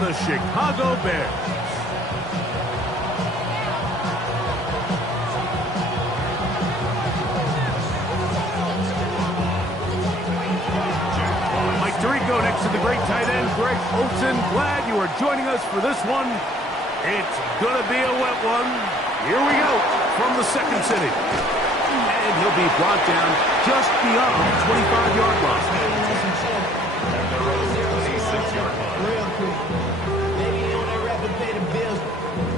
the Chicago Bears. Mike Tirico next to the great tight end, Greg Olsen. Glad you are joining us for this one. It's going to be a wet one. Here we go from the second city. And he'll be brought down just beyond the 25-yard line. Real quick. Maybe on that rapid pay the bills.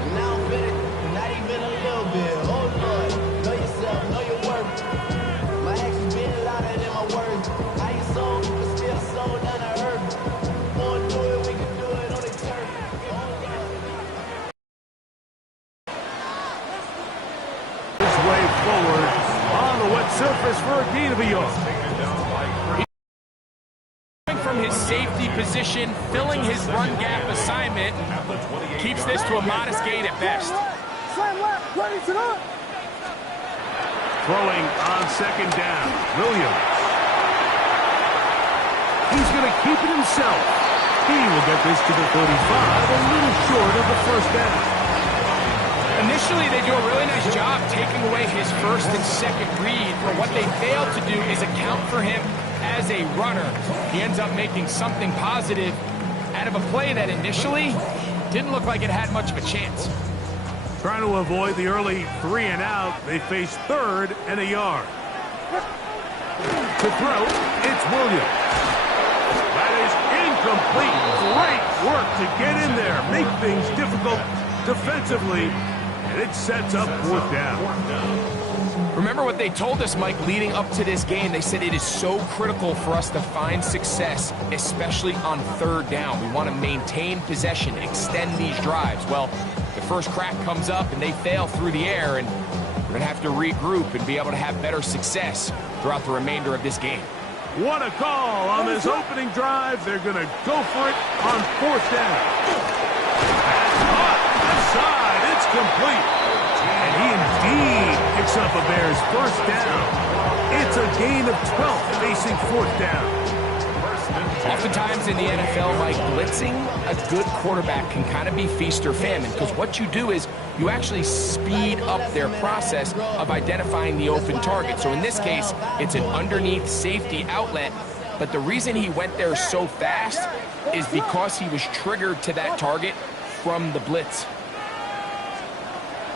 And now I'm fit it, not even a little bit. Oh, Lord. Know yourself, know your worth. My actions being louder than my words. How you sold, but still sold down to earth. Wanna do it, we can do it on the turf. His way forward on the wet surface for a gain of a yard. From his safety position, filling his run gap assignment, keeps this to a modest gain at best. Throwing on second down, Williams. He's going to keep it himself. He will get this to the 35, a little short of the first down. Initially, they do a really nice job taking away his first and second read, but what they fail to do is account for him as a runner. He ends up making something positive out of a play that initially didn't look like it had much of a chance. Trying to avoid the early 3 and out, they face third and a yard. To throw, it's Williams. That is incomplete. Great work to get in there, make things difficult defensively, and it sets up fourth down. Remember what they told us, Mike, leading up to this game. They said it is so critical for us to find success, especially on third down. We want to maintain possession, extend these drives. Well, the first crack comes up and they fail through the air, and we're going to have to regroup and be able to have better success throughout the remainder of this game. What a call on this opening drive. They're going to go for it on fourth down. That's caught. Inside. It's complete. And he indeed picks up a Bears first down. It's a gain of 12 facing fourth down. Oftentimes in the NFL, Mike, blitzing a good quarterback can kind of be feast or famine, because what you do is you actually speed up their process of identifying the open target. So in this case, it's an underneath safety outlet, but the reason he went there so fast is because he was triggered to that target from the blitz.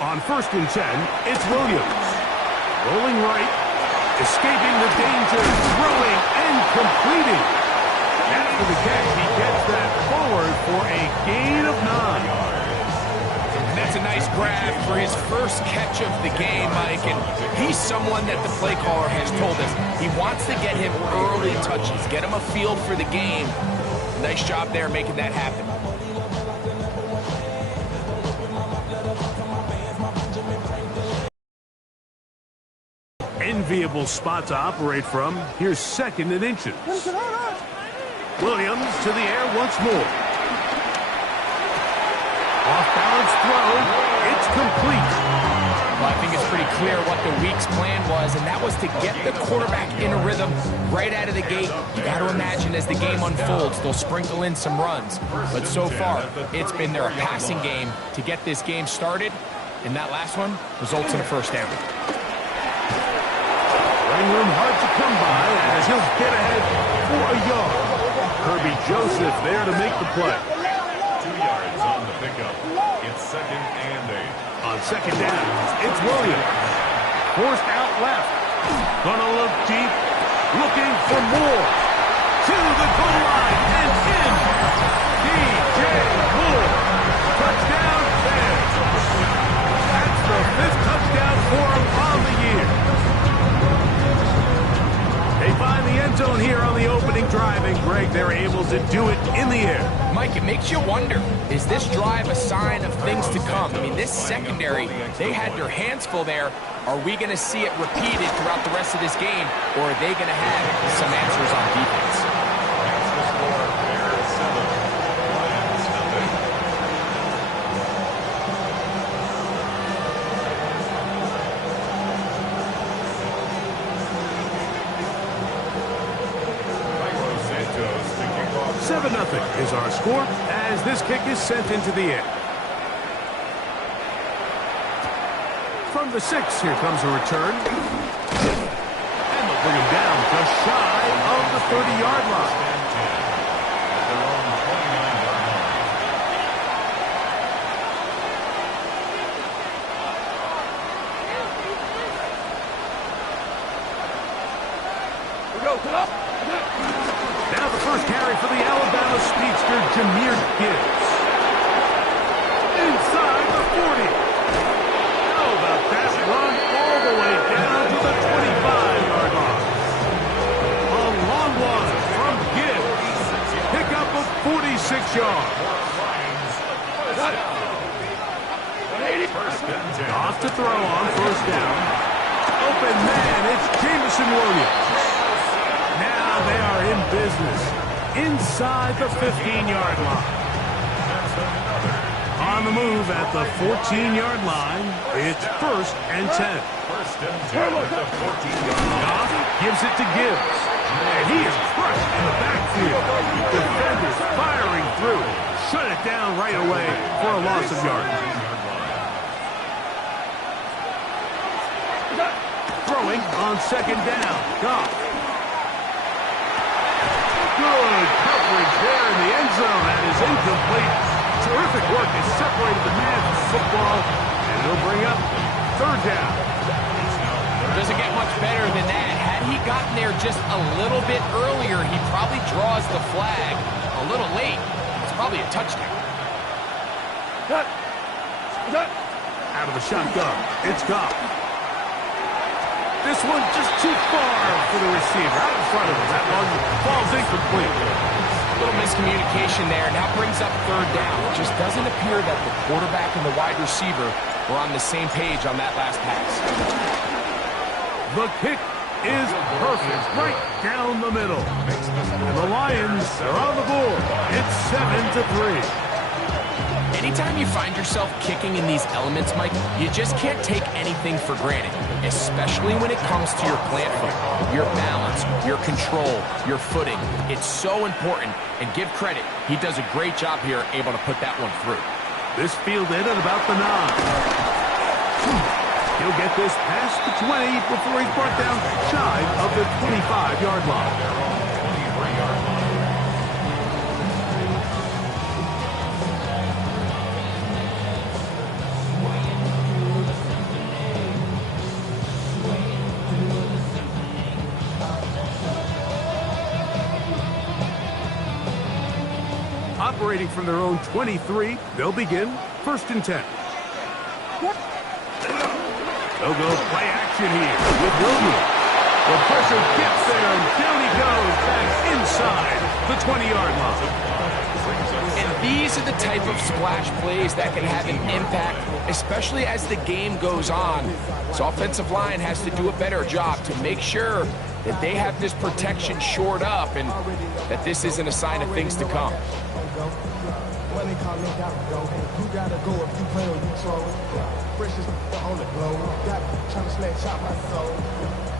On 1st and 10, it's Williams. Rolling right, escaping the danger, throwing and completing. After the catch, he gets that forward for a gain of 9. And that's a nice grab for his first catch of the game, Mike. And he's someone that the play caller has told us he wants to get him early touches, get him a feel for the game. Nice job there making that happen. Enviable spot to operate from. Here's 2nd and inches. Williams to the air once more. Off-balance throw. It's complete. Well, I think it's pretty clear what the week's plan was, and that was to get the quarterback in a rhythm right out of the gate. You got to imagine as the game unfolds, they'll sprinkle in some runs. But so far, it's been their passing game to get this game started, and that last one results in a first down. Running room hard to come by as he'll get ahead for a yard. Kirby Joseph there to make the play. 2 yards on the pickup. It's 2nd and 8. On second down, it's Williams. Forced out left. Gonna look deep. Looking for more. To the goal line and in. DJ Moore. Touchdown, Bears. That's the 5th touchdown for him on the year. They find the end zone here on the opening drive, and Greg, they're able to do it in the air. Mike, it makes you wonder, is this drive a sign of things to come? I mean, this secondary, they had their hands full there. Are we going to see it repeated throughout the rest of this game, or are they going to have some answers on defense? That's the score. Bears 7, Lions nothing. Santos to kick off 7-0. is our score as this kick is sent into the air. From the 6, here comes a return. And they'll bring him down just shy of the 30-yard line. Now the first carry for the Alabama speedster, Jahmyr Gibbs. Inside the 40. How about that run all the way down to the 25-yard line? A long one from Gibbs. Pickup of 46 yards. Off to throw on first down. Open man, it's Jameson Williams. Now they are in business inside the 15-yard line. On the move at the 14-yard line, it's 1st and 10. Goff gives it to Gibbs. And he is crushed in the backfield. Defenders firing through. Shut it down right away for a loss of yards. Throwing on 2nd down. Goff. Good coverage there in the end zone. That is incomplete. Terrific work has separated the man from football. And it'll bring up 3rd down. Doesn't get much better than that. Had he gotten there just a little bit earlier, he probably draws the flag a little late. It's probably a touchdown. Out of the shotgun. It's Goff. This one just too far for the receiver. Out in front of him. That one falls incomplete. A little miscommunication there. Now brings up 3rd down. It just doesn't appear that the quarterback and the wide receiver were on the same page on that last pass. The kick is perfect. Right down the middle. And the Lions are on the board. It's 7-3. Anytime you find yourself kicking in these elements, Mike, you just can't take anything for granted, especially when it comes to your plant foot, your balance, your control, your footing. It's so important, and give credit. He does a great job here, able to put that one through. This fielded at about the 9. He'll get this past the 20 before he's brought down shy of the 25-yard line. Operating from their own 23, they'll begin 1st and 10. They'll go play action here with Williams. The pressure gets there, and down he goes back inside the 20-yard line. And these are the type of splash plays that can have an impact, especially as the game goes on. So offensive line has to do a better job to make sure that they have this protection shored up and that this isn't a sign of things to come. Money calling, gotta go. You gotta go if you play or you troll. Freshest on the globe. Got trying to snatch out my soul.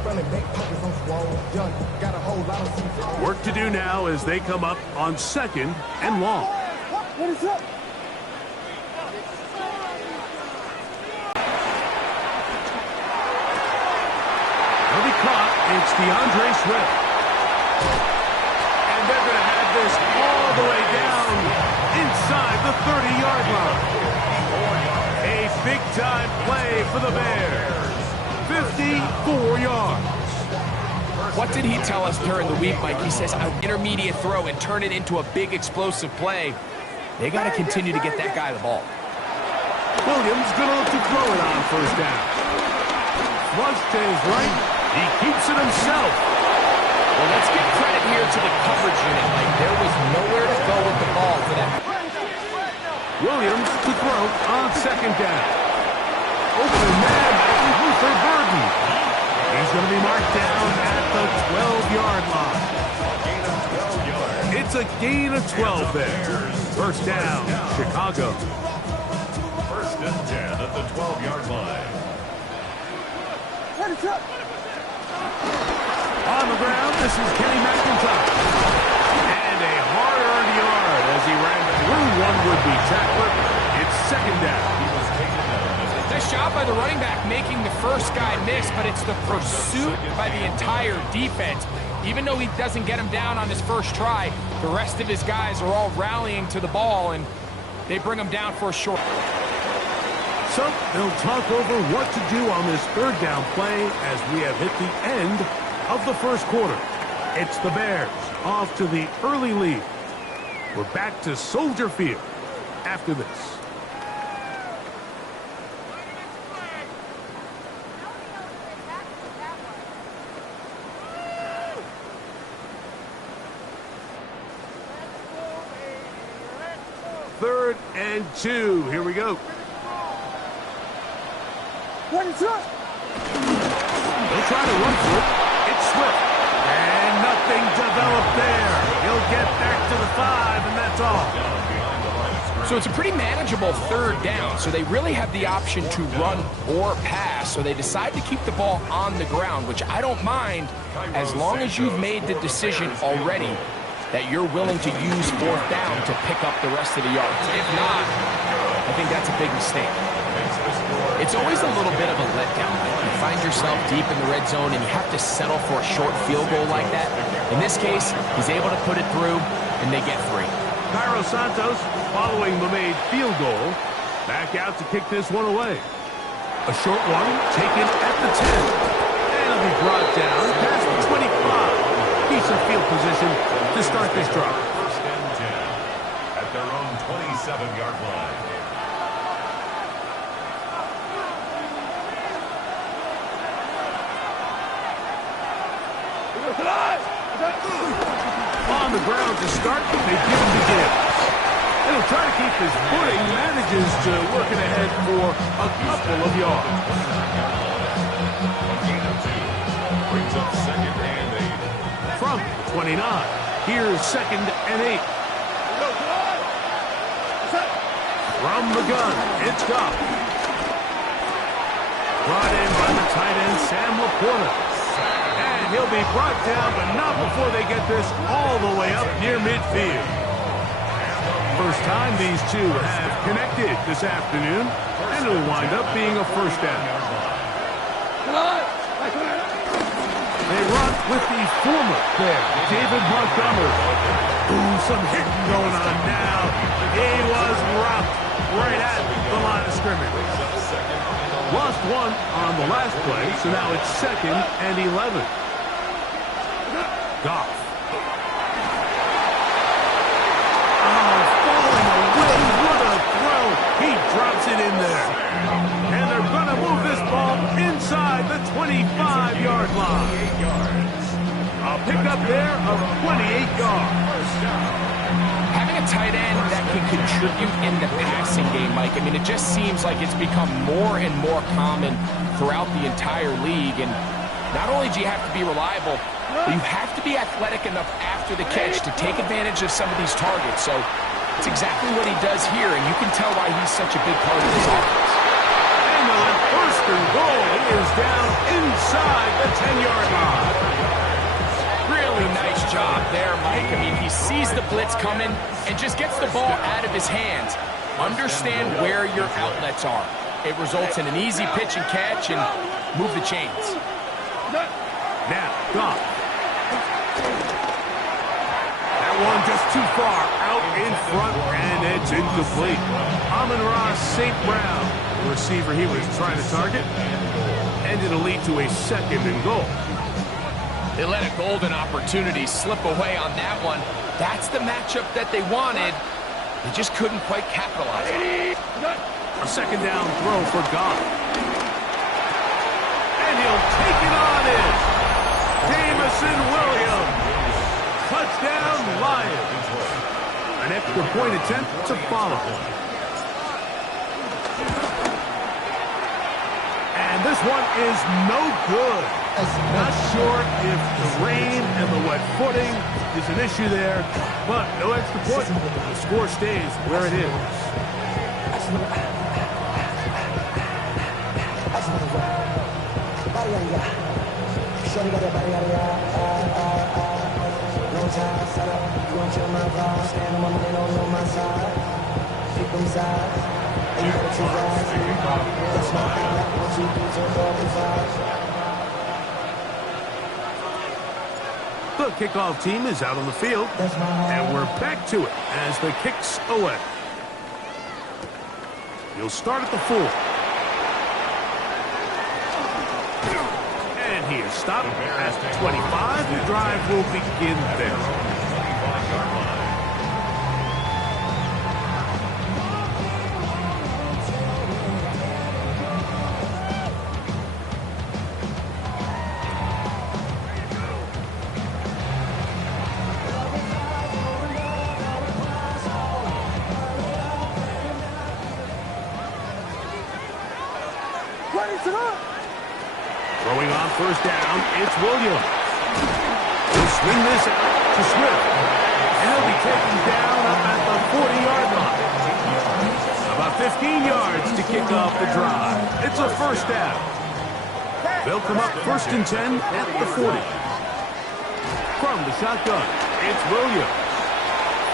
Running back pockets on swole. Young, got a whole lot of seats. Work to do now as they come up on 2nd and long. What is up? He'll be caught. It's DeAndre Swift. And they're going to have this all the way down inside the 30-yard line. A big-time play for the Bears. 54 yards. What did he tell us during the week, Mike? He says an intermediate throw and turn it into a big explosive play. They got to continue to get that guy the ball. Williams going to look to throw it on 1st down. Flush to his right. He keeps it himself. Well, let's give credit here to the coverage unit, Mike. There was nowhere to go with the ball for that. Williams to throw on 2nd down. Open man, Luther Burden. He's going to be marked down at the 12-yard line. It's a gain of 12 there. 1st down, Chicago. 1st and 10 at the 12-yard line. What is up? On the ground, this is Kenny McIntyre. And a hard-earned yard tackler. It's second down. Nice job by the running back making the first guy miss, but it's the pursuit by the entire defense. Even though he doesn't get him down on his first try, the rest of his guys are all rallying to the ball, and they bring him down for a short. So they'll talk over what to do on this third down play as we have hit the end of the first quarter. It's the Bears off to the early lead. We're back to Soldier Field after this. Third and 2. Here we go. They'll try to run for it. It's Swift. And nothing developed there. He'll get back to the 5, and that's all. So it's a pretty manageable third down, so they really have the option to run or pass, so they decide to keep the ball on the ground, which I don't mind as long as you've made the decision already that you're willing to use fourth down to pick up the rest of the yards. If not, I think that's a big mistake. It's always a little bit of a letdown. You find yourself deep in the red zone and you have to settle for a short field goal like that. In this case, he's able to put it through, and they get 3. Cairo Santos, following the made field goal, back out to kick this one away. A short one taken at the 10. And it'll be brought down past the 25. Decent field position to start this drive. First and 10 at their own 27-yard line. On the ground to start, they give him the give. He'll try to keep his footing, manages to work it ahead for a couple of yards. Brings up second and 8. From the 29, here's second and 8. From the gun, it's Goff. Brought in by the tight end, Sam Laporta. And he'll be brought down, but not before they get this all the way up near midfield. First time these two have connected this afternoon, and it'll wind up being a first down. They run with the former there, David Montgomery. Ooh, some hitting going on now. He was rocked right at the line of scrimmage. Lost one on the last play, so now it's second and 11. Goff. Oh, falling away. What a throw. He drops it in there. And they're going to move this ball inside the 25-yard line. A pickup there of 28 yards. Having a tight end that can contribute in the passing game, Mike, I mean, it just seems like it's become more and more common throughout the entire league. And not only do you have to be reliable, but you have to be athletic enough after the catch to take advantage of some of these targets. So it's exactly what he does here, and you can tell why he's such a big part of this offense. And the first and goal is down inside the 10-yard line. Really nice job there, Mike. I mean, he sees the blitz coming and just gets the ball out of his hands. Understand where your outlets are. It results in an easy pitch and catch and move the chains. Now, Goff. That one just too far out in front, and it's incomplete. Amon-Ra St. Brown, the receiver he was trying to target, and it'll lead to a second and goal. They let a golden opportunity slip away on that one. That's the matchup that they wanted. They just couldn't quite capitalize on it. A second down throw for Goff. And he'll take it on in. Jamison Williams. Touchdown, Lions. An extra point attempt to follow. And this one is no good. Not sure if the rain and the wet footing is an issue there, but no extra point. The score stays where it is. them sides. And you gotta choose wisely. That's one thing that what you do to all the vibes. The kickoff team is out on the field, and we're back to it as the kicks away. You'll start at the 4. And he is stopped at the 25. The drive will begin there. Throwing on first down, it's Williams. He'll swing this out to Swift. And he'll be taken down up at the 40-yard line. About 15 yards to kick off the drive. It's a first down. They'll come up first and 10 at the 40. From the shotgun, it's Williams.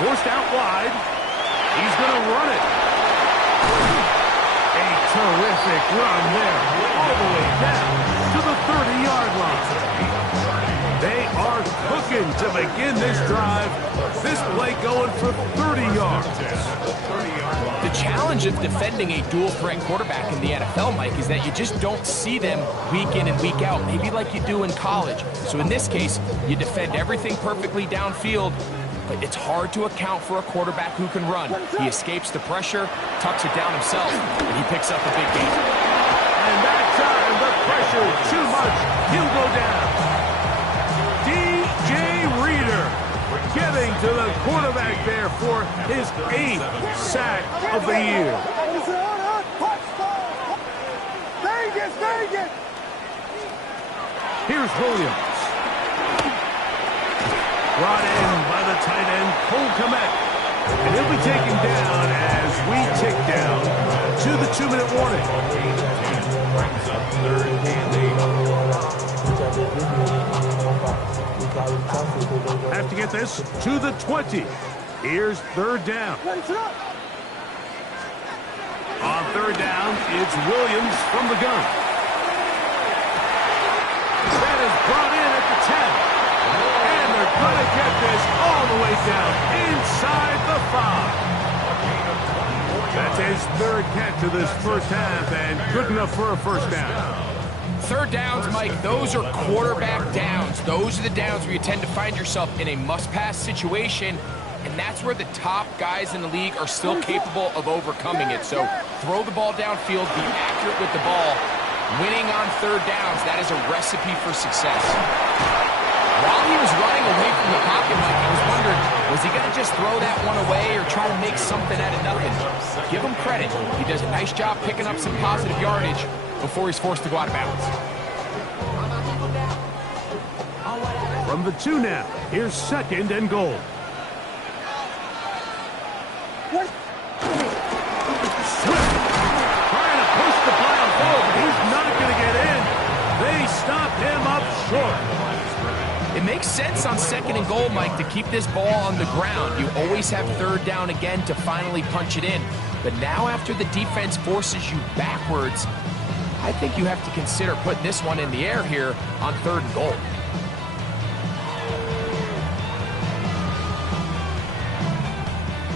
Forced out wide. He's going to run it. A terrific run there, all the way down to the 30-yard line. They are cooking to begin this drive. This play going for 30 yards. The challenge of defending a dual-threat quarterback in the NFL, Mike, is that you just don't see them week in and week out, maybe like you do in college. So in this case, you defend everything perfectly downfield, but it's hard to account for a quarterback who can run. He escapes the pressure, tucks it down himself, and he picks up a big gain. And that time, the pressure too much. He'll go down. DJ Reader getting to the quarterback there for his 8th sack of the year. Here's Williams. Brought in by the tight end, Cole Kmet. And he'll be taken down as we tick down to the 2-minute warning. Have to get this to the 20. Here's third down. On third down, it's Williams from the gun. That is brought in at the 10. And they're going to get this all the way down inside the 5. That's his third catch of this first half, and good enough for a first down. Third downs, Mike, those are quarterback downs. Those are the downs where you tend to find yourself in a must-pass situation, and that's where the top guys in the league are still capable of overcoming it. So throw the ball downfield, be accurate with the ball. Winning on third downs, that is a recipe for success. While he was running away from the pocket, Mike, I was wondering, was he going to just throw that one away or try to make something out of nothing? Give him credit. He does a nice job picking up some positive yardage before he's forced to go out of bounds. From the 2 now, here's second and goal. Swift trying to push the pile forward. He's not going to get in. They stop him up short. It makes sense on second and goal, Mike, to keep this ball on the ground. You always have third down again to finally punch it in. But now after the defense forces you backwards, I think you have to consider putting this one in the air here on third and goal.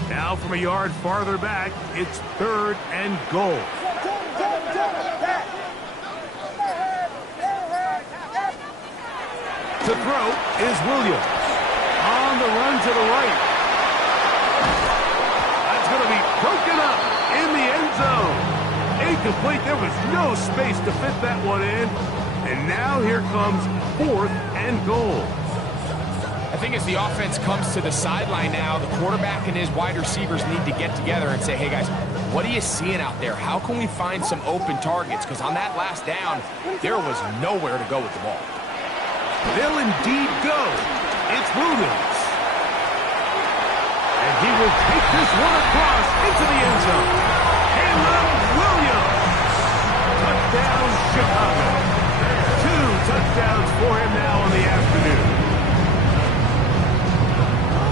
Now from a yard farther back, it's third and goal. To throw is Williams. On the run to the right. That's going to be broken up in the end zone. Incomplete. There was no space to fit that one in. And now here comes fourth and goal. I think as the offense comes to the sideline now, the quarterback and his wide receivers need to get together and say, hey guys, what are you seeing out there? How can we find some open targets? Because on that last down, there was nowhere to go with the ball. They'll indeed go. It's Williams. And he will take this one across into the end zone. Caleb Williams. Touchdown, Chicago. 2 touchdowns for him now in the afternoon.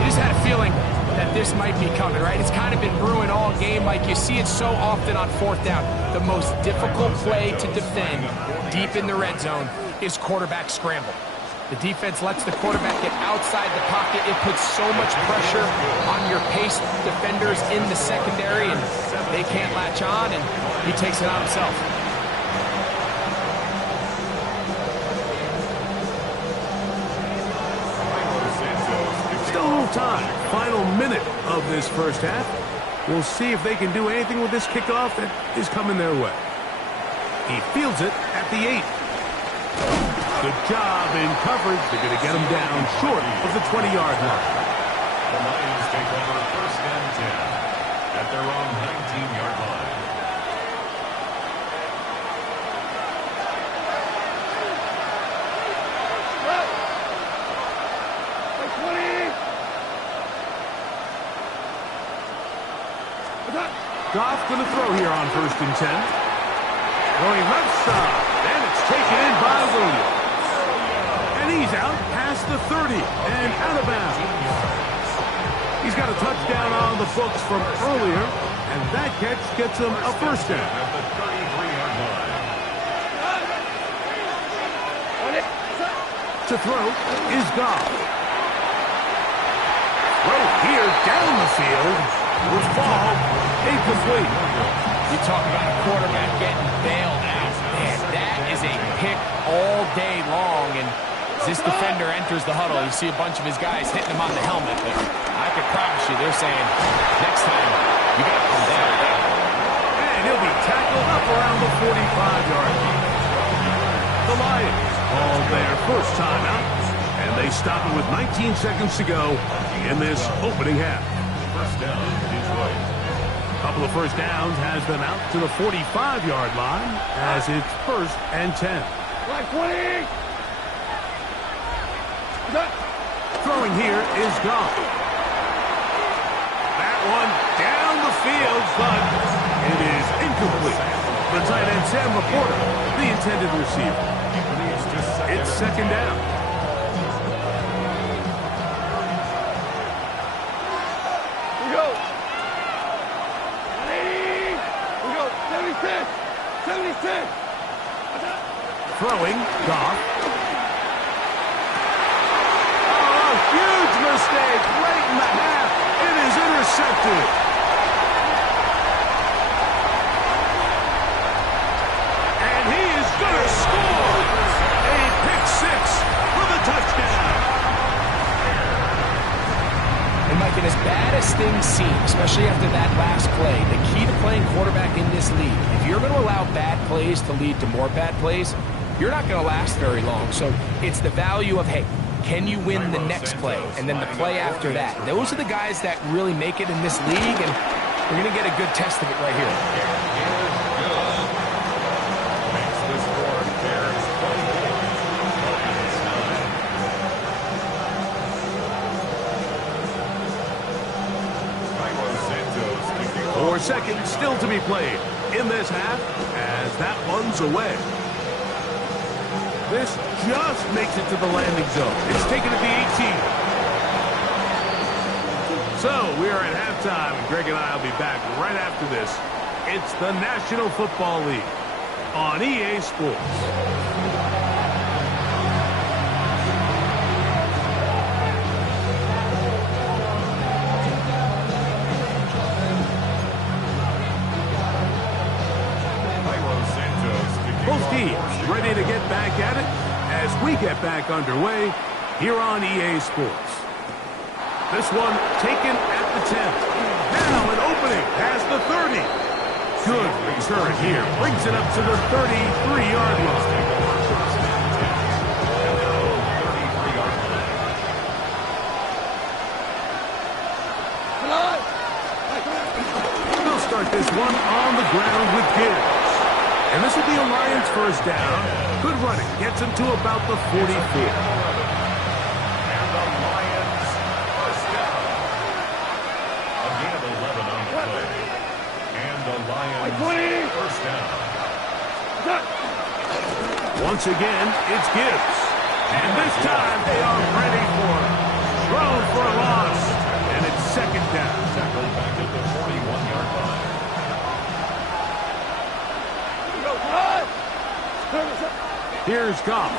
You just had a feeling that this might be coming, right? It's kind of been brewing all football game, Mike, you see it so often on fourth down. The most difficult play to defend deep in the red zone is quarterback scramble. The defense lets the quarterback get outside the pocket. It puts so much pressure on your pace defenders in the secondary, and they can't latch on, and he takes it on himself. Still a little time. Final minute of this first half. We'll see if they can do anything with this kickoff that is coming their way. He fields it at the 8. Good job in coverage. They're going to get him down short of the 20-yard line. The Lions take over first and 10 at their own 19-yard line. Goff going to throw here on first and 10. Going left side, and it's taken in by Williams. And he's out past the 30 and out of bounds. He's got a touchdown on the books from earlier, and that catch gets him a first down. At the 33-yard line. To throw is Goff. Throw here down the field would fall incomplete. You talk about a quarterback getting bailed out. Man, that is a pick all day long, and as this defender enters the huddle, you see a bunch of his guys hitting him on the helmet, but I can promise you they're saying, next time, you got to come down. And he'll be tackled up around the 45-yard line. The Lions call their first time out, and they stop it with 19 seconds to go in this opening half. First down, Detroit. Couple of first downs has them out to the 45-yard line as it's first and 10. Like 20! Throwing here is Goff. That one down the field, but it is incomplete. The tight end Sam Laporta, the intended receiver. It's second down. Throwing, Goff. Oh, huge mistake late in the half. It is intercepted. And he is going to score. A pick six for the touchdown. And Mike, and as bad as things seem, especially after that last play, the key to playing quarterback in this league, if you're going to allow bad plays to lead to more bad plays, you're not going to last very long. So it's the value of, hey, can you win the next play and then the play after that? Those are the guys that really make it in this league, and we're going to get a good test of it right here. Makes the score. Bears 24, Lions 9. 4 seconds still to be played in this half as that one's away. This just makes it to the landing zone. It's taken at the 18. So we are at halftime, and Greg and I will be back right after this. It's the National Football League on EA Sports. Both teams ready to get back at it as we get back underway here on EA Sports. This one taken at the 10. Now an opening past the 30. Good return here. Brings it up to the 33-yard line. They'll start this one on the ground with Gibbs. And this will be a Lions first down. Good running. Gets him to about the 44. And the Lions first down. A gain of 11 on the play. And the Lions first down. Once again, it's Gibbs. And this time they are ready for him. Thrown for a loss. And it's second down. Tackled back at the 41-yard line. Here's Goff.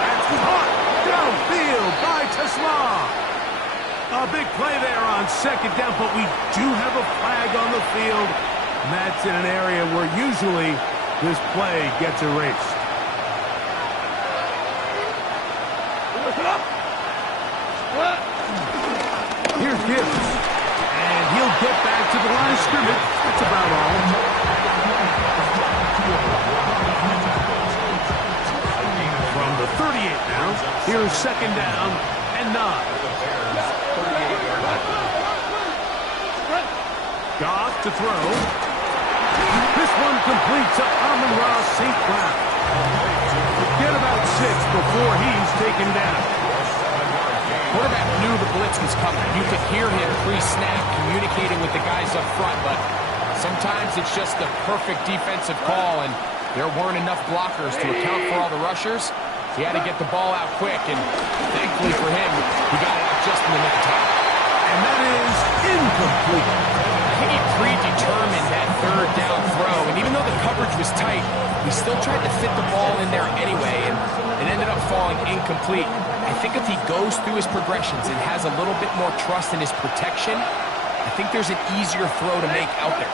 That's caught downfield by Tesla. A big play there on second down, but we do have a flag on the field. And that's in an area where usually this play gets erased. Here's Gibbs. And he'll get back to the line of scrimmage. That's about all. From the 38 now, here's second down and 9. Goff to throw. This one complete to Amon-Ra St. Brown. Get about 6 before he's taken down. Quarterback knew the blitz was coming. You could hear him pre-snap communicating with the guys up front, but sometimes it's just the perfect defensive call, and there weren't enough blockers to account for all the rushers. He had to get the ball out quick, and thankfully for him, he got it out just in the nick of time. And that is incomplete. I think he predetermined that third down throw, and even though the coverage was tight, he still tried to fit the ball in there anyway, and it ended up falling incomplete. I think if he goes through his progressions and has a little bit more trust in his protection, I think there's an easier throw to make out there.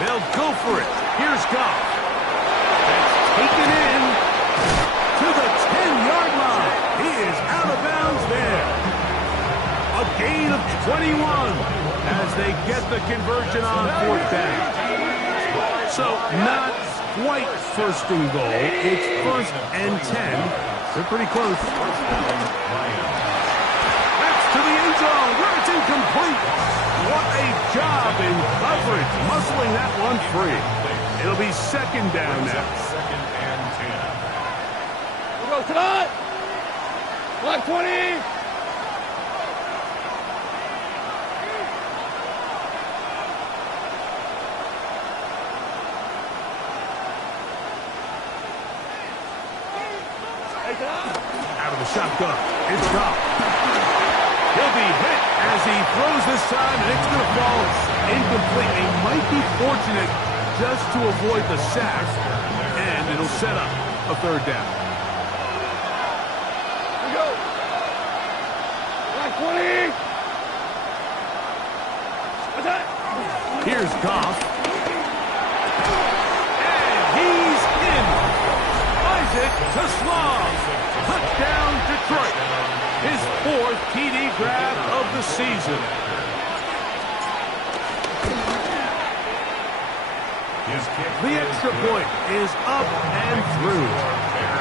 They'll go for it. Here's Goff. That's taken in to the 10-yard line. He is out of bounds there. A gain of 21 as they get the conversion on fourth down. So not quite first and goal. It's first and 10. They're pretty close. That's to the end zone where it's incomplete. What a job in coverage, muscling that one free. It'll be second down now. Second and 10. Go tonight. Block 20. Out of the shotgun, it's Goff. He'll be hit as he throws this time, and it's going to fall incomplete. He might be fortunate just to avoid the sack, and it'll set up a third down. Here we go. Block 20. Attack. Here's Goff. And he's in. Isaac to Slav. Touchdown, Detroit. His 4th TD grab of the season. The extra point is up and through.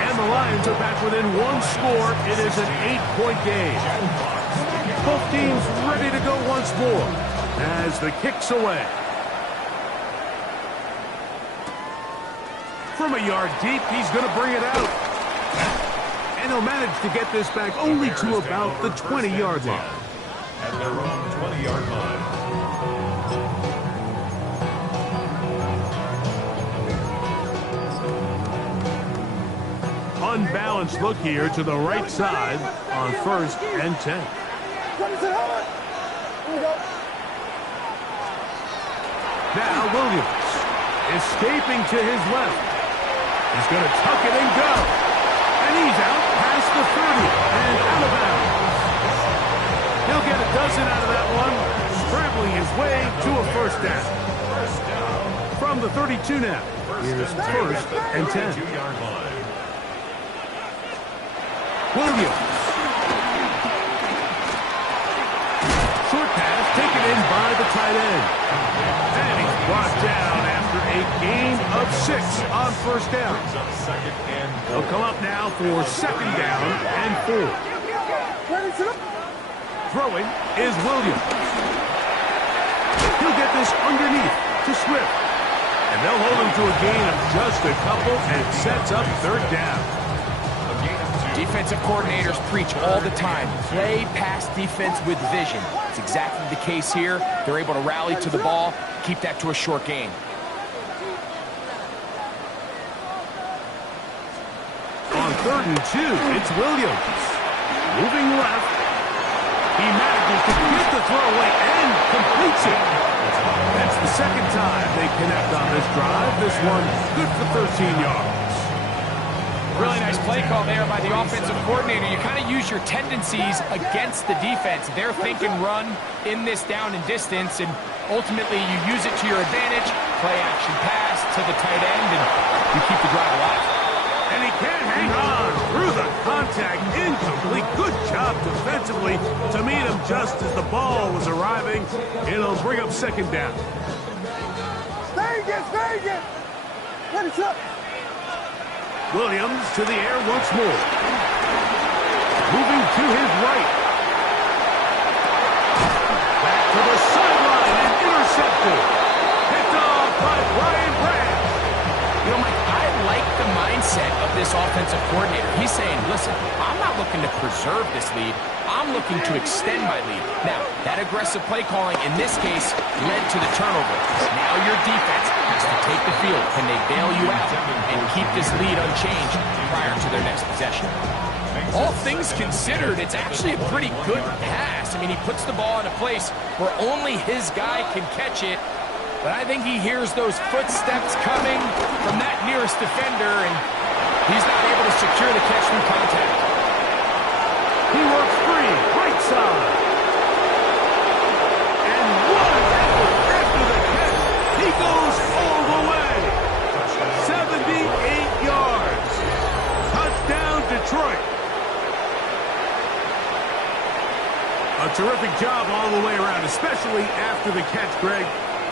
And the Lions are back within 1 score. It is an 8-point game. Both teams ready to go once more as the kick's away. From a yard deep, he's going to bring it out. And he'll manage to get this back only to about the 20-yard line. At their own 20-yard line. Unbalanced look here to the right side on first and 10. Now Williams escaping to his left. He's going to tuck it and go. And he's out past the 30 and out of bounds. He'll get a dozen out of that one, scrambling his way to a first down. From the 32 now, here's first and 10. Williams. Short pass taken in by the tight end. And he's brought down after a gain of 6 on first down. He'll come up now for second down and 4. Throwing is Williams. He'll get this underneath to Swift. And they'll hold him to a gain of just a couple and sets up third down. Defensive coordinators preach all the time, play pass defense with vision. It's exactly the case here. They're able to rally to the ball, keep that to a short gain. On third and 2, it's Williams. Moving left. He manages to get the throw away and completes it. That's the second time they connect on this drive. This one good for 13 yards. Really nice play call there by the offensive coordinator. You kind of use your tendencies against the defense. They're thinking run in this down and distance, and ultimately you use it to your advantage. Play action pass to the tight end, and you keep the drive alive. And he can't hang on through the contact. Incomplete. Good job defensively to meet him just as the ball was arriving. It'll bring up second down. Stay again. Let it up. Williams to the air once more. Moving to his right. Back to the sideline and intercepted. Picked off by Brian Branch. You know, Mike, I like the mindset of this offensive coordinator. He's saying, listen, I'm not looking to preserve this lead. I'm looking to extend my lead. Now, that aggressive play calling in this case led to the turnover. Now your defense has to take the field. Can they bail you out and keep this lead unchanged prior to their next possession? All things considered, it's actually a pretty good pass. I mean, he puts the ball in a place where only his guy can catch it. But I think he hears those footsteps coming from that nearest defender, and he's not able to secure the catch through contact. He works free, right side. And what an effort after the catch. He goes all the way. 78 yards. Touchdown, Detroit. A terrific job all the way around, especially after the catch, Greg,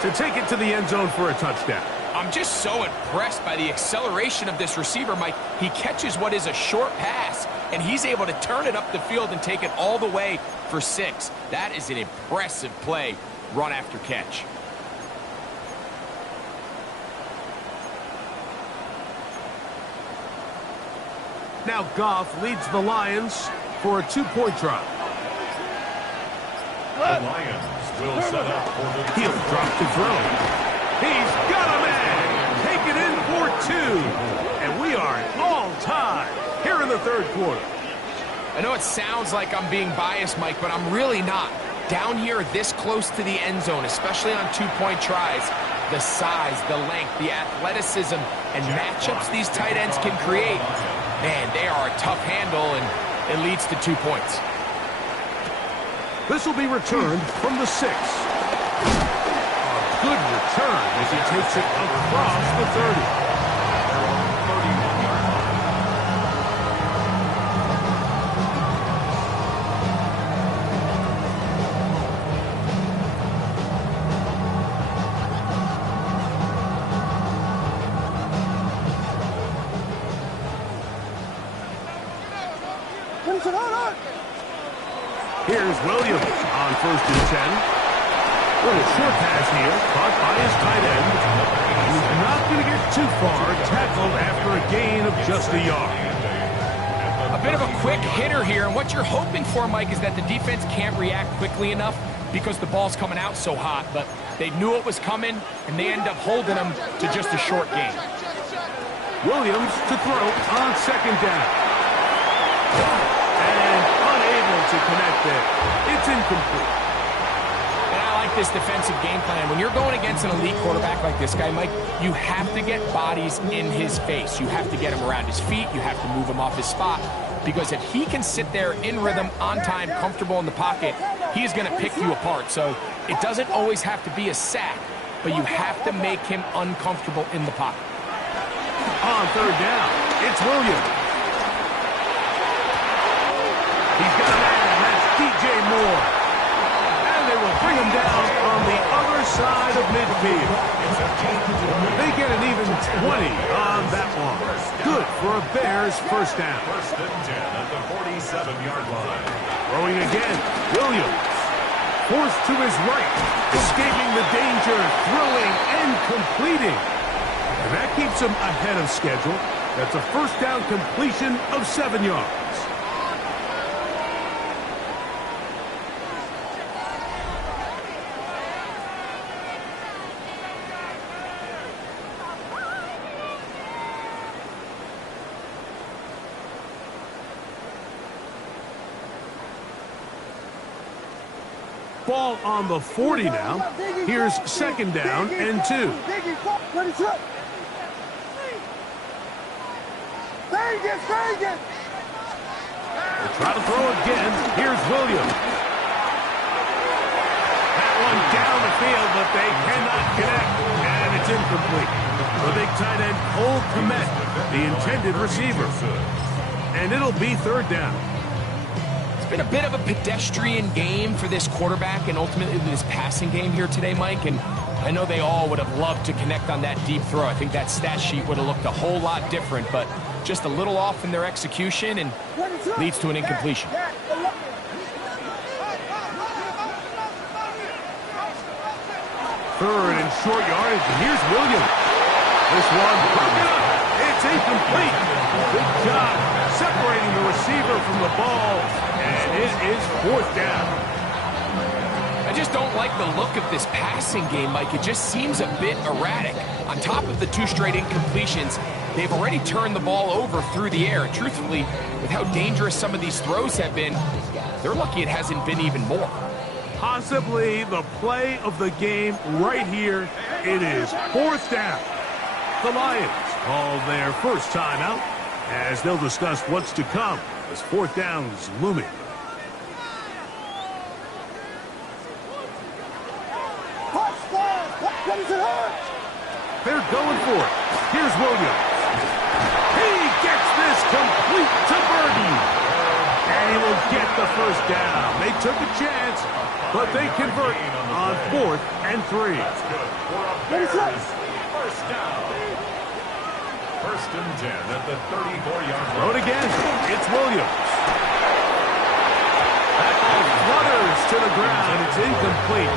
to take it to the end zone for a touchdown. I'm just so impressed by the acceleration of this receiver, Mike. He catches what is a short pass, and he's able to turn it up the field and take it all the way for 6. That is an impressive play, run after catch. Now Goff leads the Lions for a 2-point try. The Lions will set up for the He'll drop to throw. He's got a man. Take it in for 2. And we are at all time here in the third quarter. I know it sounds like I'm being biased, Mike, but I'm really not. Down here this close to the end zone, especially on 2-point tries, the size, the length, the athleticism, and matchups these tight ends can create, man, they are a tough handle, and it leads to 2 points. This will be returned from the 6. A good return as he takes it across the 30. Here's Williams on 1st and 10. Little short pass here, caught by his tight end. He's not going to get too far, tackled after a gain of just a yard. A bit of a quick hitter here, and what you're hoping for, Mike, is that the defense can't react quickly enough because the ball's coming out so hot, but they knew it was coming, and they end up holding them to just a short gain. Williams to throw on 2nd down. And unable to connect there. It's incomplete. And I like this defensive game plan. When you're going against an elite quarterback like this guy, Mike, you have to get bodies in his face. You have to get him around his feet. You have to move him off his spot. Because if he can sit there in rhythm, on time, comfortable in the pocket, he's going to pick you apart. So it doesn't always have to be a sack, but you have to make him uncomfortable in the pocket. On 3rd down, it's Williams. He's got a man, and that's DJ Moore. And they will bring him down on the other side of midfield. They get an even 20 on that one. Good for a Bears 1st down. 1st and 10 at the 47-yard line. Throwing again, Williams. Forced to his right, escaping the danger, throwing and completing. And that keeps him ahead of schedule. That's a 1st down completion of 7 yards. Ball on the 40 now. Here's second down and 2. They'll try to throw again. Here's Williams. That one down the field, but they cannot connect. And it's incomplete. The big tight end, Cole Kmet, the intended receiver. And it'll be third down. It's been a bit of a pedestrian game for this quarterback and ultimately this passing game here today, Mike. And I know they all would have loved to connect on that deep throw. I think that stat sheet would have looked a whole lot different, but just a little off in their execution and leads to an incompletion. Third and short yardage, and here's Williams. This one broken up. It's incomplete. Good job separating the receiver from the ball, and it is fourth down. I just don't like the look of this passing game, Mike. It just seems a bit erratic. On top of the 2 straight incompletions, they've already turned the ball over through the air. And truthfully, with how dangerous some of these throws have been, they're lucky it hasn't been even more. Possibly the play of the game right here. It is fourth down. The Lions call their first timeout as they'll discuss what's to come as fourth down is looming. They're going for it. Here's Williams. He gets this complete to Burton. And he will get the first down. They took a chance, but they convert on 4th and 3. First down. First and 10 at the 34-yard line. Throw it again. It's Williams. That ball flutters to the ground. It's incomplete.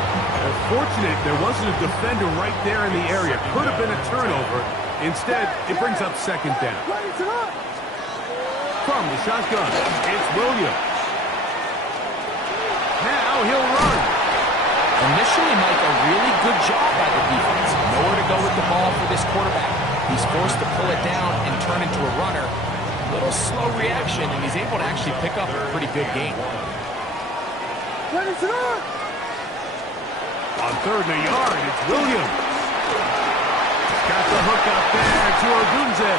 Fortunate there wasn't a defender right there in the area. Could have been a turnover. Instead, it brings up second down. From the shotgun, it's Williams. Now he'll run. Initially, Mike, a really good job by the defense. Nowhere to go with the ball for this quarterback. He's forced to pull it down and turn into a runner. A little slow reaction, and he's able to actually pick up a pretty good gain. On 3rd and a yard, it's Williams. Got the hook up there to Ogunze.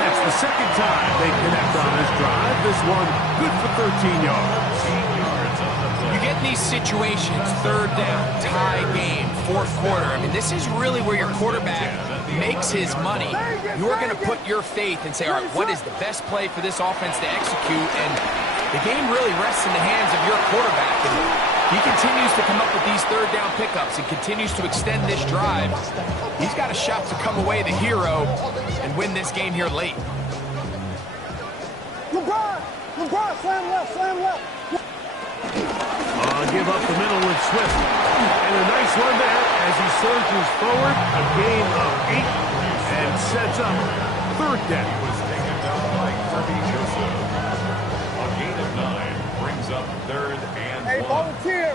That's the second time they connect on this drive. This one good for 13 yards. You get in these situations, 3rd down, tie game, 4th quarter. I mean, this is really where your quarterback makes his money. You're going to put your faith and say, all right, what is the best play for this offense to execute? And the game really rests in the hands of your quarterback. And he continues to come up with these 3rd down pickups and continues to extend this drive. He's got a shot to come away the hero and win this game here late. LeBron, slam left. Give up the middle with Swift. And a nice run there as he surges forward. A gain of 8 and sets up 3rd down. Was taken down by Kirby Joseph. A gain of 9 brings up 3rd and 1. Hey, volunteer.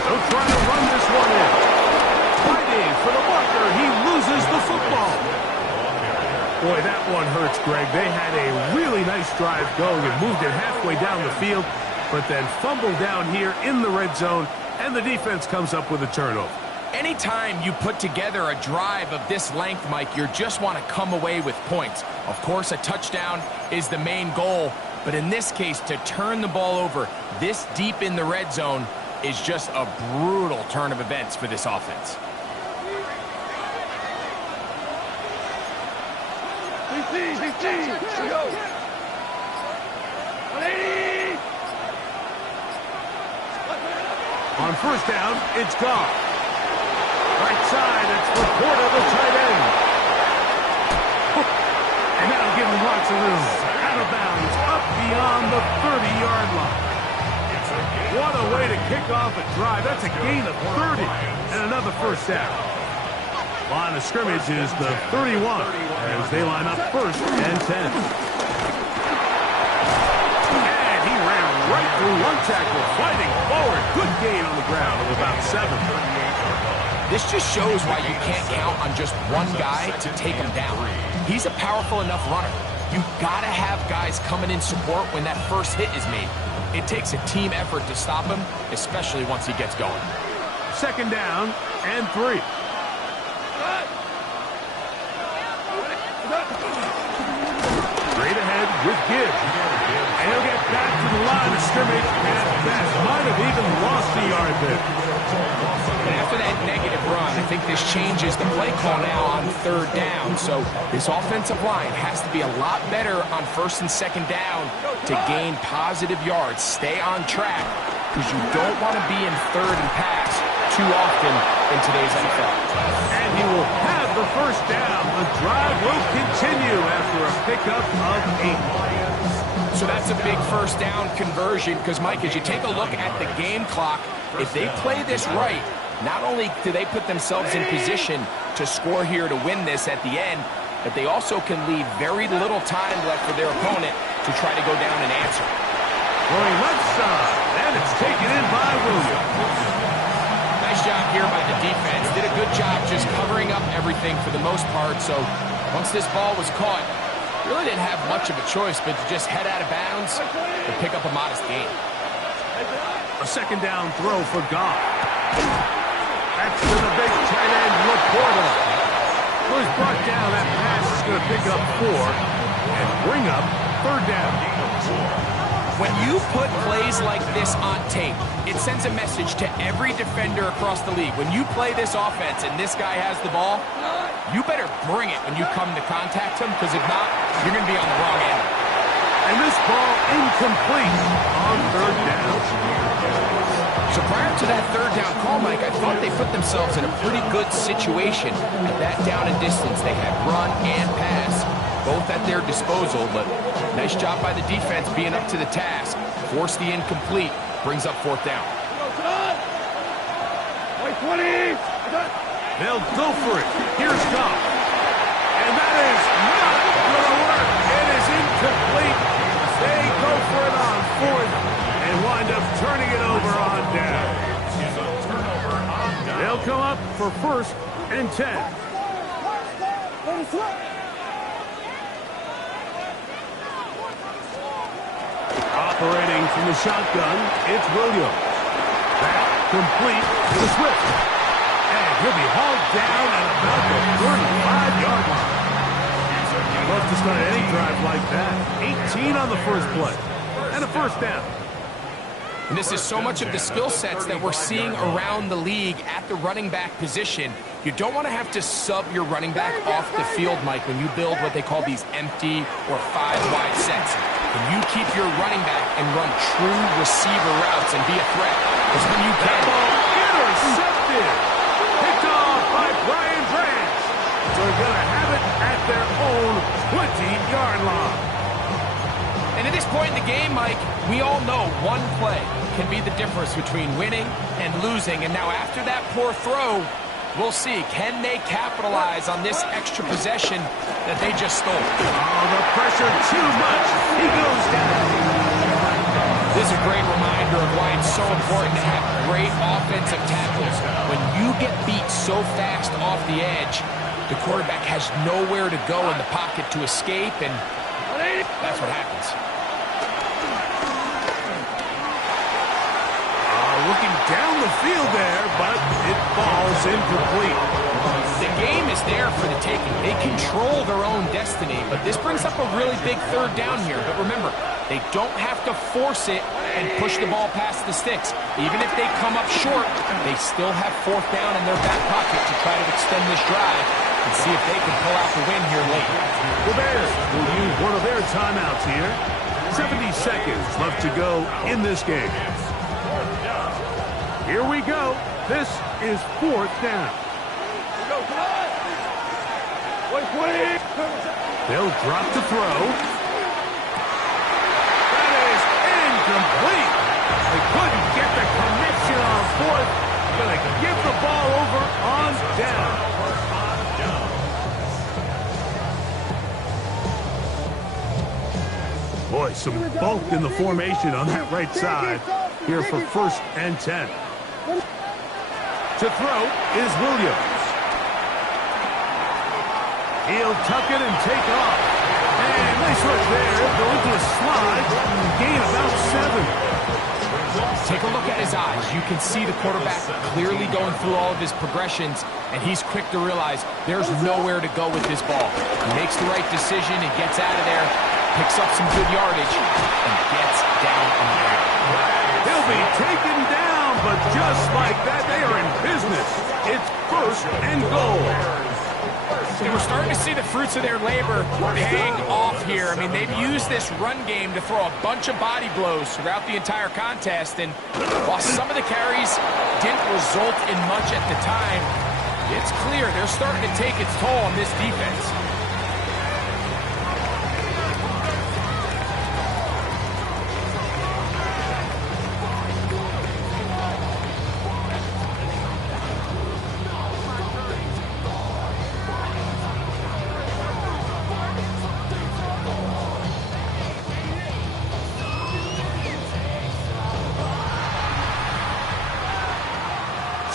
They'll try to run this one in. Fighting for the marker. He loses the football. Boy, that one hurts, Greg. They had a really nice drive going and moved it halfway down the field, but then fumbled down here in the red zone, and the defense comes up with a turnover. Anytime you put together a drive of this length, Mike, you just want to come away with points. Of course, a touchdown is the main goal, but in this case, to turn the ball over this deep in the red zone is just a brutal turn of events for this offense. On 1st down, it's gone. Right side, it's Laporta, the tight end. And that'll give him lots of room. Out of bounds, up beyond the 30-yard line. What a way to kick off a drive. That's a gain of 30 and another 1st down. Line of scrimmage is the 31 as they line up 1st and 10. And he ran right through one tackle, fighting forward. Good gain on the ground of about 7. This just shows why you can't count on just one guy to take him down. He's a powerful enough runner. you got to have guys coming in support when that first hit is made. It takes a team effort to stop him, especially once he gets going. Second down and 3. Straight ahead with Gibbs. And he'll get back to the line of scrimmage, and at best might have even lost the yard there. And after that negative run, I think this changes the play call now on third down. So this offensive line has to be a lot better on first and second down to gain positive yards. Stay on track, because you don't want to be in third and pass too often in today's NFL. And he will have the first down. The drive will continue after a pickup of 8. So that's a big first down conversion, because, Mike, as you take a look at the game clock, if they play this right, not only do they put themselves in position to score here to win this at the end, but they also can leave very little time left for their opponent to try to go down and answer. Going left side, and it's taken in by Williams. Nice job here by the defense. Did a good job just covering up everything for the most part. So once this ball was caught, really didn't have much of a choice but to just head out of bounds and pick up a modest gain. A second down throw for Goff. That's to the big tight end, Laporta. Was brought down. That pass is going to pick up 4 and bring up third down. When you put plays like this on tape, it sends a message to every defender across the league. When you play this offense and this guy has the ball, you better bring it when you come to contact him, because if not, you're going to be on the wrong end. And this ball incomplete on third down. So prior to that third down call, Mike, I thought they put themselves in a pretty good situation at that down and distance. They had run and pass, both at their disposal, but nice job by the defense being up to the task. Force the incomplete, brings up fourth down. They'll go for it. Here's Goff. And that is not going to work. It is incomplete. They go for it on fourth and wind up turning it over on down. They'll come up for first and 10. Operating from the shotgun, it's Williams. Back complete to the Swift. And he'll be hauled down at about the 35-yard line. Love to start any drive like that. 18 on the first play. And a first down. And this is so much of the skill sets that we're seeing around the league at the running back position. You don't want to have to sub your running back off the field, Mike, when you build what they call these empty or 5-wide sets. When you keep your running back and run true receiver routes and be a threat. Because when you can... Intercepted. Picked off by Brian Branch. They're going to have it at their own 20-yard line. And at this point in the game, Mike, we all know one play can be the difference between winning and losing. And now after that poor throw, we'll see. Can they capitalize on this extra possession that they just stole? Oh, the pressure too much. He goes down. This is a great reminder of why it's so important to have great offensive tackles. When you get beat so fast off the edge, the quarterback has nowhere to go in the pocket to escape, and that's what happens. Looking down the field there, but it falls incomplete. The game is there for the taking. They control their own destiny, but this brings up a really big third down here. But remember, they don't have to force it and push the ball past the sticks. Even if they come up short, they still have fourth down in their back pocket to try to extend this drive and see if they can pull out the win here late. The Bears will use one of their timeouts here. 70 seconds left to go in this game. Here we go. This is fourth down. They'll drop to throw. That is incomplete. They couldn't get the connection on fourth. Going to give the ball over on down. Boy, some bulk in the formation on that right side. Here for first and 10. To throw is Williams. He'll tuck it and take off. And And nice look there. Going to a slide. Gain about 7. Take a look at his eyes. You can see the quarterback clearly going through all of his progressions, and he's quick to realize there's nowhere to go with this ball. He makes the right decision, he gets out of there, picks up some good yardage, and gets down on the ground. He'll be taken down, but just like that, they are in business. It's 1st and goal. And we're starting to see the fruits of their labor paying off here. I mean, they've used this run game to throw a bunch of body blows throughout the entire contest. And while some of the carries didn't result in much at the time, it's clear they're starting to take its toll on this defense.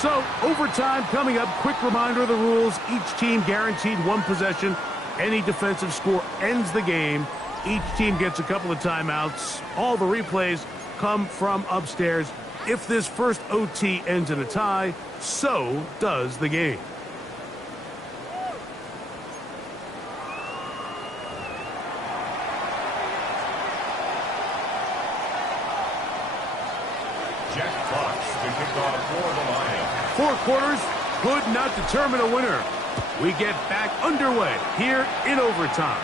So, overtime coming up. Quick reminder of the rules. Each team guaranteed 1 possession. Any defensive score ends the game. Each team gets a couple of timeouts. All the replays come from upstairs. If this first OT ends in a tie, so does the game. Jack Fox to kick off for the Lions. 4 quarters could not determine a winner. We get back underway here in overtime.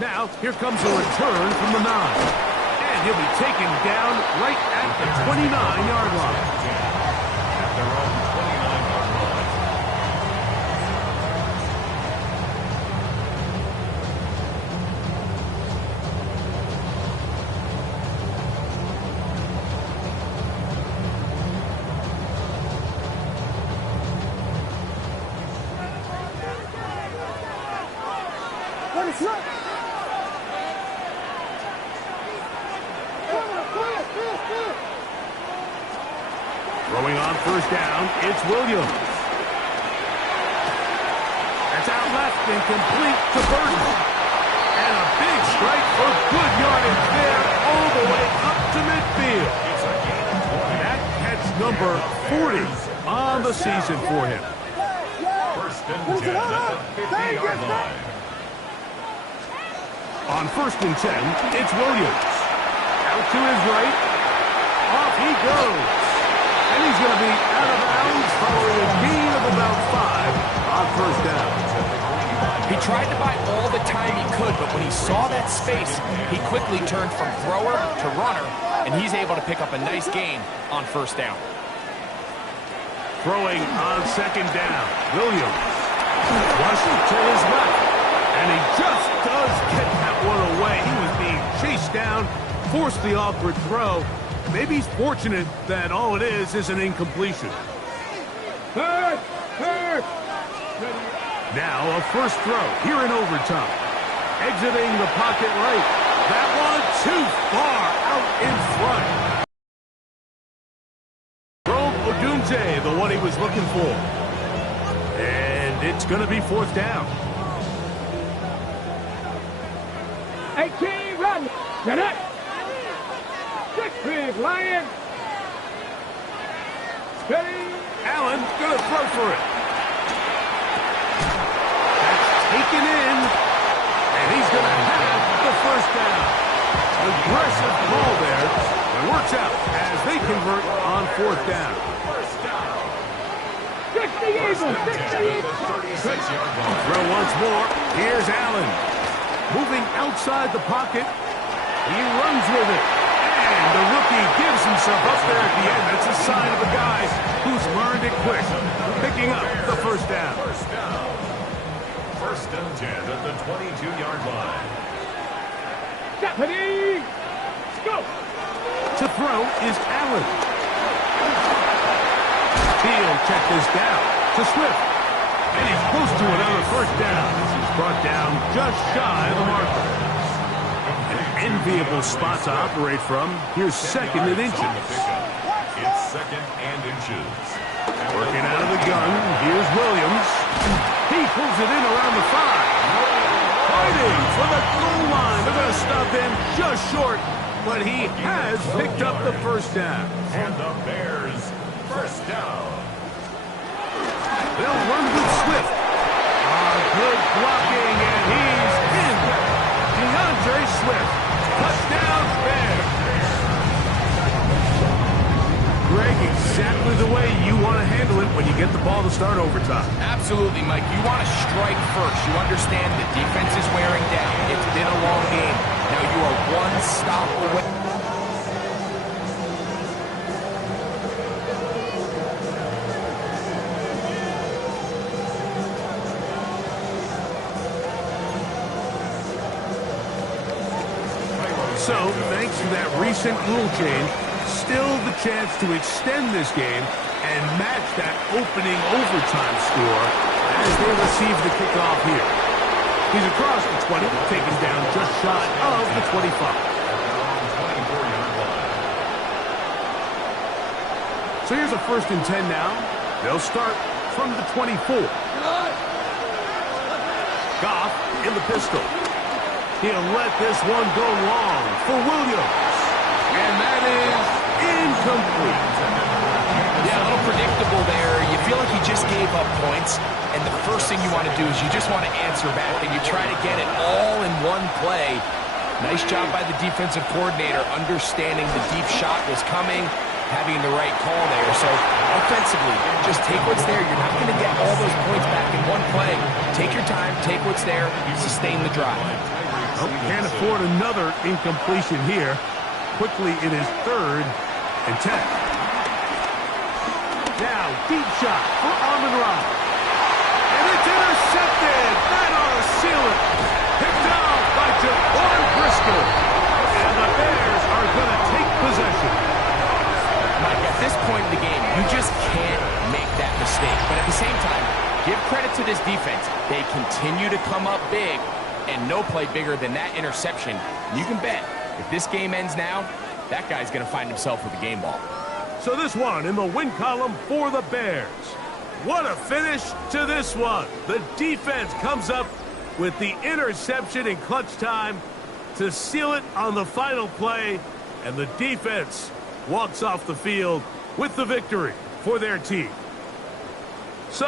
Now, here comes a return from the 9. And he'll be taken down right at the 29-yard line. At their own 29-yard line. Throwing on first down, it's Williams. That's out left and complete to Burton. And a big strike for good yardage there all the way up to midfield. That catch number 40 on the season for him. 1st and 10 at the 50-yard line. On 1st and 10, it's Williams. Out to his right. Off he goes. And he's going to be out of bounds following a gain of about 5 on first down. He tried to buy all the time he could, but when he saw that space, he quickly turned from thrower to runner, and he's able to pick up a nice gain on first down. Throwing on 2nd down, Williams. Rushed to his left, and he just does get that one away. He was being chased down, forced the awkward throw. Maybe he's fortunate that all it is an incompletion. Now a first throw here in overtime. Exiting the pocket right. That one too far out in front. Rome Odunze, the one he was looking for. And it's going to be 4th down. 18, run! Get it! 6 big Lions! Steady! Allen going to throw for it. That's taken in. And he's going to have the first down. Aggressive ball there. It works out as they convert on 4th down. 60 Eagles! 60 Eagles! Throw once more. Here's Allen. Moving outside the pocket. He runs with it. And the rookie gives himself up there at the end. That's a sign of a guy who's learned it quick. Picking up the first down. 1st and 10 at the 22-yard line. Stephanie! Go! To throw is Allen. He'll check this down to Swift. And he's close to another first down. He's brought down just shy of the marker. An enviable spot to operate from. Here's 2nd and inches. It's 2nd and inches. Working out of the gun. Here's Williams. He pulls it in around the 5. fighting for the goal line. They're going to stop him just short, but he has picked up the first down. And the Bears, first down. They'll run with Swift. Good blocking, and he's in. DeAndre Swift. Touchdown, Bears. Greg, exactly the way you want to handle it when you get the ball to start overtime. Absolutely, Mike. You want to strike first. You understand the defense is wearing down. It's been a long game. Now you are one stop away. So, thanks to that recent rule change, still the chance to extend this game and match that opening overtime score as they receive the kickoff here. He's across the 20, taken down just shy of the 25. So here's a 1st and 10 now. They'll start from the 24. Goff in the pistol. He'll let this one go long for Williams. And that is incomplete. Yeah, a little predictable there. You feel like he just gave up points, and the first thing you want to do is you just want to answer back, and you try to get it all in one play. Nice job by the defensive coordinator, understanding the deep shot was coming, having the right call there. So offensively, just take what's there. You're not going to get all those points back in one play. Take your time, take what's there, sustain the drive. Oh, can't afford another incompletion here. Quickly, it is 3rd and 10. Now, deep shot for Amon-Ra. And it's intercepted. That ought to seal it. Picked off by Jaquan Briscoe. And the Bears are going to take possession. Mike, at this point in the game, you just can't make that mistake. But at the same time, give credit to this defense. They continue to come up big, and no play bigger than that interception. You can bet, if this game ends now, that guy's going to find himself with a game ball. So this one in the win column for the Bears. What a finish to this one. The defense comes up with the interception in clutch time to seal it on the final play, and the defense walks off the field with the victory for their team. So